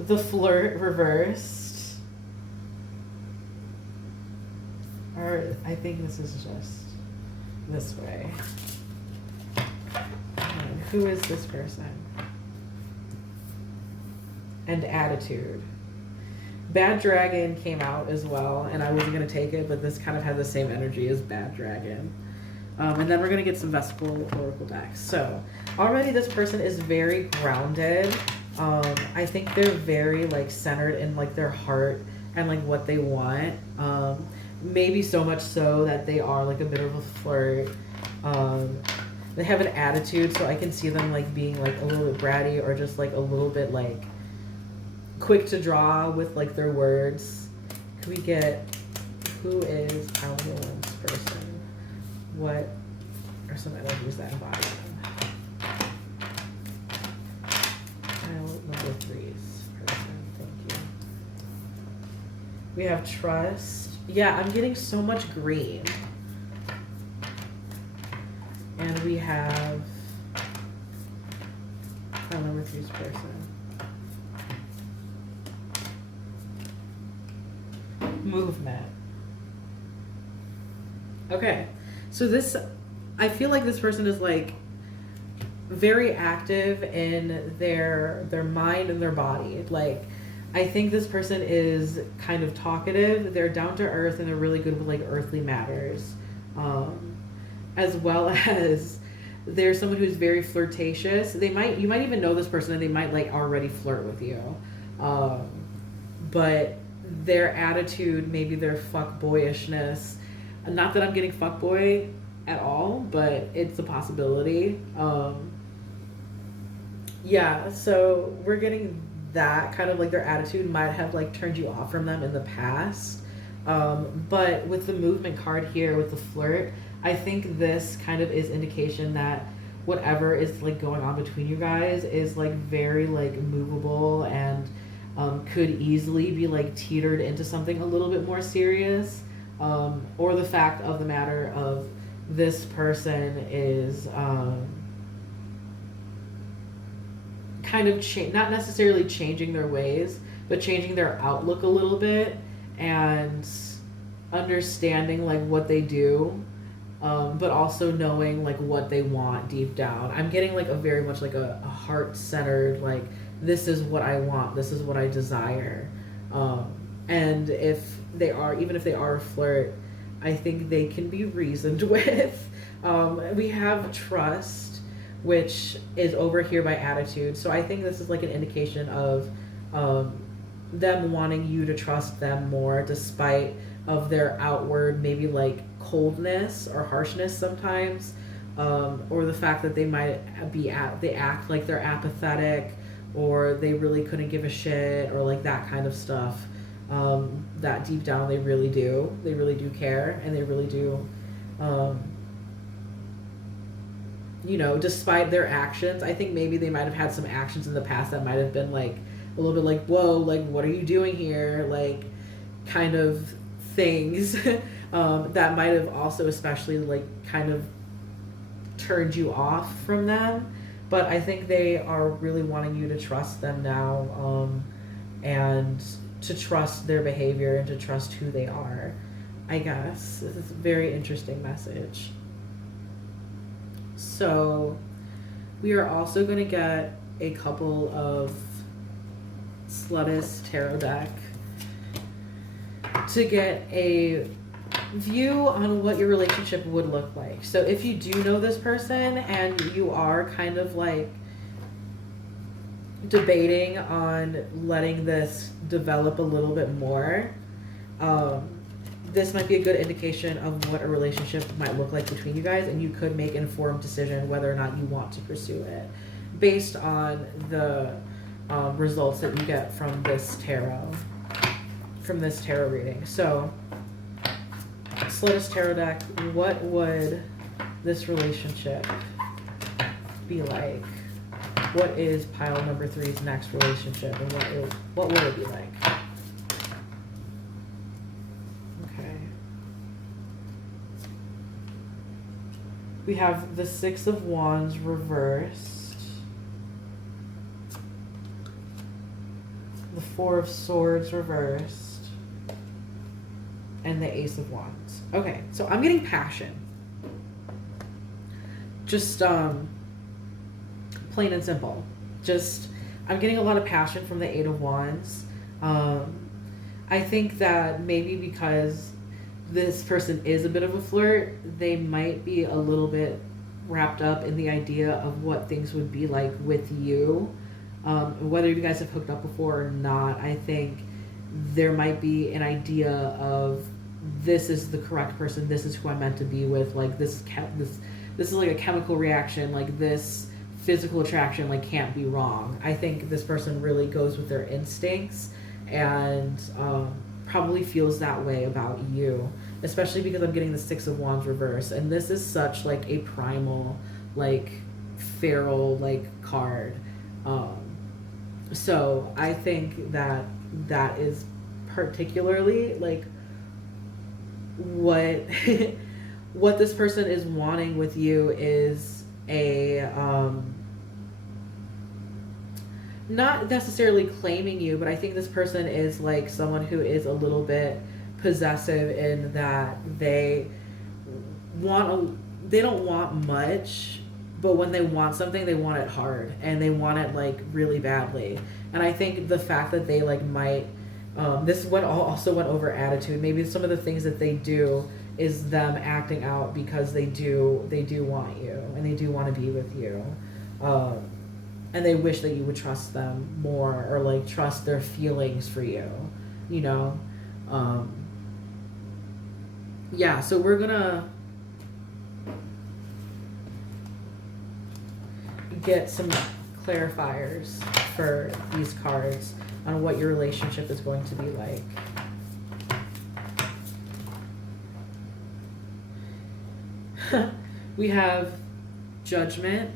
The flirt reversed. Or I think this is just this way. And who is this person? And attitude. Bad Dragon came out as well, and I wasn't going to take it, but this kind of had the same energy as Bad Dragon. And then we're going to get some Vesicle Oracle decks. So already this person is very grounded. I think they're very like centered in like their heart and like what they want. Maybe so much so that they are like a bit of a flirt. They have an attitude, so I can see them like being like a little bit bratty or just like a little bit like quick to draw with like their words. Can we get who is Paladin's person? What are some energies that embody them? Number 3's person, thank you. We have trust. Yeah, I'm getting so much green. And we have number 3's person. Movement. Okay, so this, I feel like this person is like very active in their mind and their body. Like, I think this person is kind of talkative. They're down to earth and they're really good with like earthly matters, as well as they're someone who's very flirtatious. You might even know this person and they might like already flirt with you, but their attitude, maybe their fuckboyishness. Not that I'm getting fuckboy at all, but it's a possibility. Yeah, so we're getting that kind of like their attitude might have like turned you off from them in the past. But with the movement card here with the flirt, I think this kind of is indication that whatever is like going on between you guys is like very like movable and could easily be like teetered into something a little bit more serious. Or the fact of the matter of this person is kind of not necessarily changing their ways, but changing their outlook a little bit and understanding like what they do, but also knowing like what they want deep down. I'm getting like a very much like a heart-centered, like, this is what I want, this is what I desire. And if they are, even if they are a flirt, I think they can be reasoned with. We have trust, which is over here by attitude. So I think this is like an indication of them wanting you to trust them more despite of their outward maybe like coldness or harshness sometimes, or the fact that they might they act like they're apathetic or they really couldn't give a shit or like that kind of stuff. That deep down they really do care, and they really do, despite their actions. I think maybe they might have had some actions in the past that might have been like a little bit like, whoa, like, what are you doing here? Like, kind of things that might have also especially like kind of turned you off from them. But I think they are really wanting you to trust them now, and to trust their behavior and to trust who they are, I guess. This is a very interesting message. So we are also going to get a couple of Slutist Tarot deck to get a view on what your relationship would look like. So if you do know this person and you are kind of like debating on letting this develop a little bit more, this might be a good indication of what a relationship might look like between you guys, and you could make an informed decision whether or not you want to pursue it based on the results that you get from this tarot reading. So Slutist Tarot deck, what would this relationship be like? What is pile number 3's next relationship, and what will it be like? Okay. We have the 6 of Wands reversed, the 4 of Swords reversed, and the Ace of Wands. Okay, so I'm getting passion. Just plain and simple. Just, I'm getting a lot of passion from the 8 of Wands. I think that maybe because this person is a bit of a flirt, they might be a little bit wrapped up in the idea of what things would be like with you. Whether you guys have hooked up before or not, I think there might be an idea of, this is the correct person, this is who I'm meant to be with, like this is like a chemical reaction, like this physical attraction like can't be wrong. I think this person really goes with their instincts and probably feels that way about you, especially because I'm getting the 6 of Wands reverse, and this is such like a primal, like feral like card. So I think that that is particularly like what what this person is wanting with you is a not necessarily claiming you, but I think this person is like someone who is a little bit possessive in that they don't want much, but when they want something, they want it hard and they want it like really badly. And I think the fact that they like might this also went over attitude. Maybe some of the things that they do is them acting out because they do want you and they do want to be with you, and they wish that you would trust them more, or like trust their feelings for you, you know. Yeah, so we're gonna get some clarifiers for these cards on what your relationship is going to be like. We have Judgment.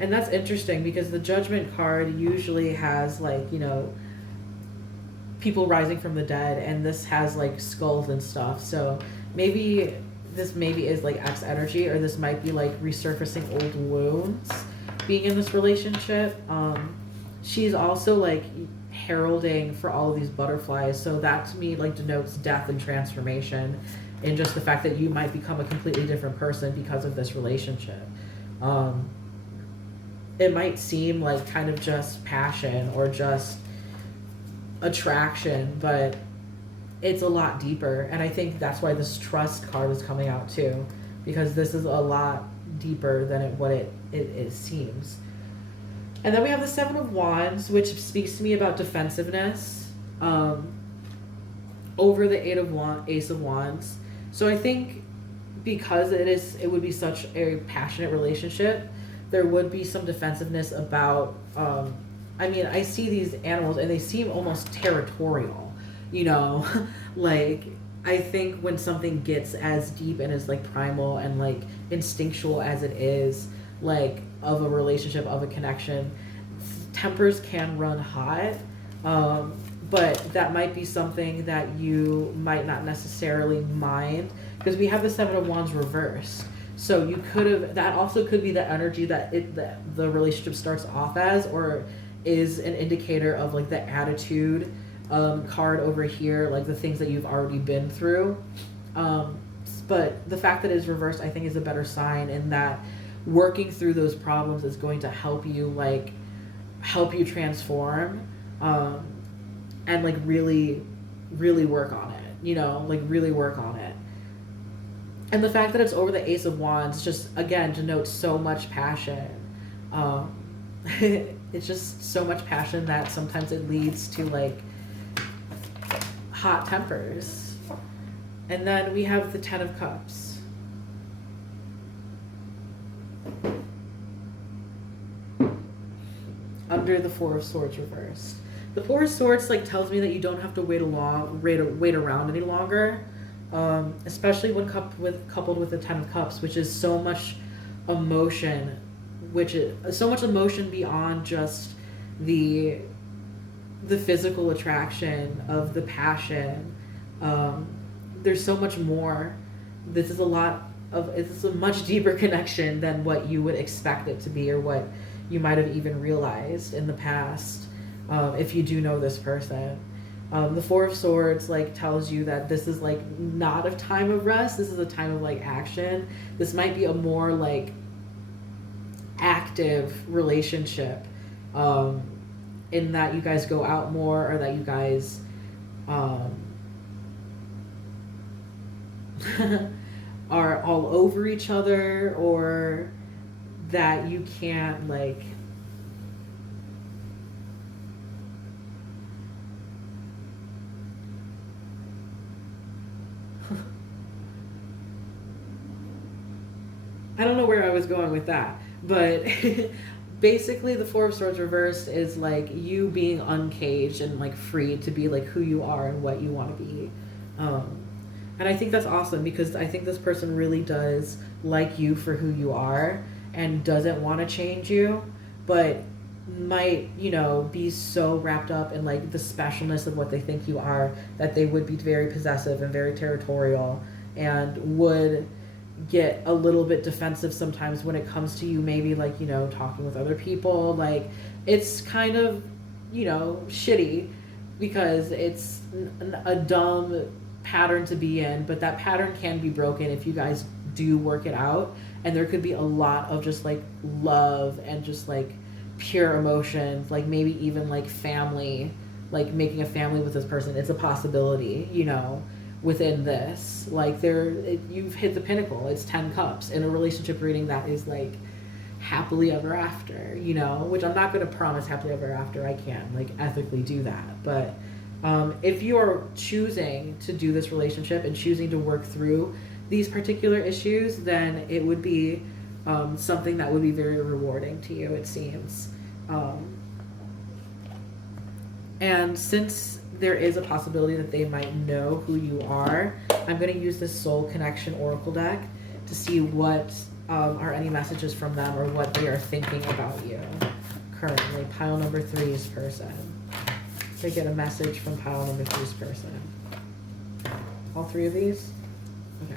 And that's interesting because the Judgment card usually has like, you know, people rising from the dead, and this has like skulls and stuff. So maybe this is like X energy, or this might be like resurfacing old wounds being in this relationship. She's also like heralding for all of these butterflies, so that to me like denotes death and transformation, and just the fact that you might become a completely different person because of this relationship. It might seem like kind of just passion or just attraction, but it's a lot deeper, and I think that's why this Trust card is coming out too, because this is a lot deeper than what it seems. And then we have the 7 of Wands, which speaks to me about defensiveness over the Ace of Wands. So I think because it would be such a passionate relationship, there would be some defensiveness about, I mean, I see these animals and they seem almost territorial, you know, like I think when something gets as deep and as like primal and like instinctual as it is, like of a relationship, of a connection, tempers can run hot. But that might be something that you might not necessarily mind, because we have the Seven of Wands reversed. So you could have, that also could be the energy that the relationship starts off as, or is an indicator of like the attitude card over here, like the things that you've already been through. But the fact that it is reversed, I think, is a better sign, in that working through those problems is going to help you transform, and like really, really work on it, you know, like really work on it. And the fact that it's over the Ace of Wands just, again, denotes so much passion. It's just so much passion that sometimes it leads to like hot tempers. And then we have the Ten of Cups. Under the Four of Swords reversed. The Four of Swords like tells me that you don't have to wait around any longer. Especially when coupled with the Ten of Cups, which is so much emotion, which is so much emotion beyond just the physical attraction of the passion. There's so much more. This is a much deeper connection than what you would expect it to be, or what you might have even realized in the past, if you do know this person. The Four of Swords like tells you that this is like not a time of rest. This is a time of like action. This might be a more like active relationship, in that you guys go out more, or that you guys are all over each other, or that you can't like I don't know where I was going with that, but basically the Four of Swords reversed is like you being uncaged and like free to be like who you are and what you want to be. And I think that's awesome, because I think this person really does like you for who you are and doesn't want to change you, but might, you know, be so wrapped up in like the specialness of what they think you are, that they would be very possessive and very territorial, and would get a little bit defensive sometimes when it comes to you, maybe like, you know, talking with other people. Like, it's kind of, you know, shitty, because it's a dumb pattern to be in, but that pattern can be broken if you guys do work it out. And there could be a lot of just like love and just like pure emotions, like maybe even like family, like making a family with this person. It's a possibility, you know, within this. Like you've hit the pinnacle. It's 10 cups in a relationship reading that is like happily ever after, you know, which I'm not going to promise happily ever after. I can't like ethically do that, but if you are choosing to do this relationship and choosing to work through these particular issues, then it would be something that would be very rewarding to you, it seems. And since there is a possibility that they might know who you are, I'm going to use this Soul Connection Oracle deck to see what are any messages from them, or what they are thinking about you currently. Pile number 3's person. They get a message from pile number 3's person. All 3 of these? Okay.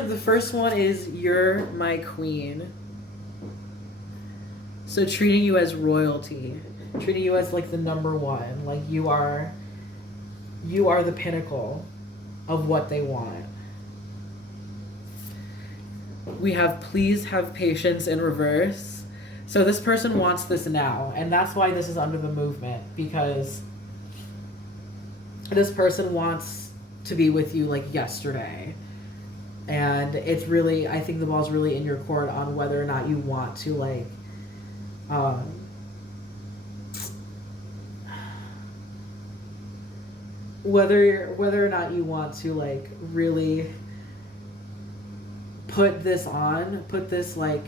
The first one is, you're my queen. So treating you as royalty. Treating you as like the number one. Like you are the pinnacle of what they want. We have please have patience in reverse. So this person wants this now, and that's why this is under the movement, because this person wants to be with you like yesterday. And it's really, I think the ball's really in your court on whether or not you want to like whether or not you want to like really put this like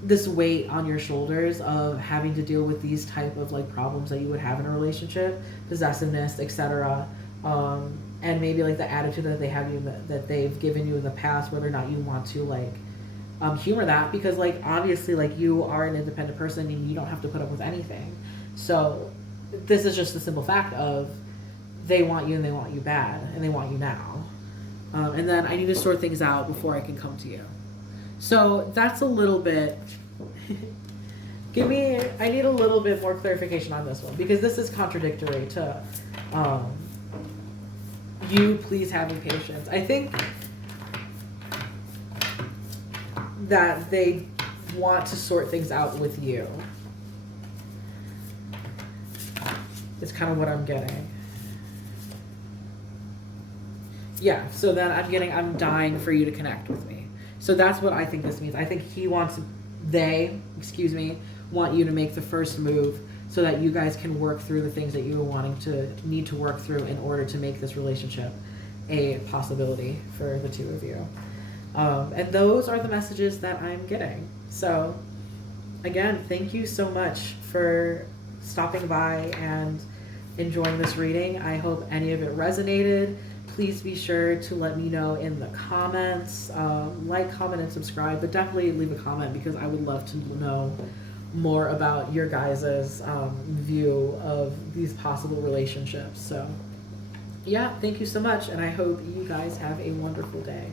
this weight on your shoulders of having to deal with these type of like problems that you would have in a relationship, possessiveness, etc. And maybe like the attitude that they have you, that they've given you in the past, whether or not you want to like humor that, because like obviously like you are an independent person and you don't have to put up with anything. So this is just the simple fact of they want you and they want you bad and they want you now. And then I need to sort things out before I can come to you. So that's a little bit. I need a little bit more clarification on this one, because this is contradictory to you please having patience. I think that they want to sort things out with you. It's kind of what I'm getting. Yeah, so then I'm dying for you to connect with me. So that's what I think this means. I think they want you to make the first move so that you guys can work through the things that you need to work through in order to make this relationship a possibility for the two of you. And those are the messages that I'm getting. So again, thank you so much for stopping by and enjoying this reading. I hope any of it resonated. Please be sure to let me know in the comments. Like, comment, and subscribe, but definitely leave a comment, because I would love to know more about your guys' view of these possible relationships. So yeah, thank you so much, and I hope you guys have a wonderful day.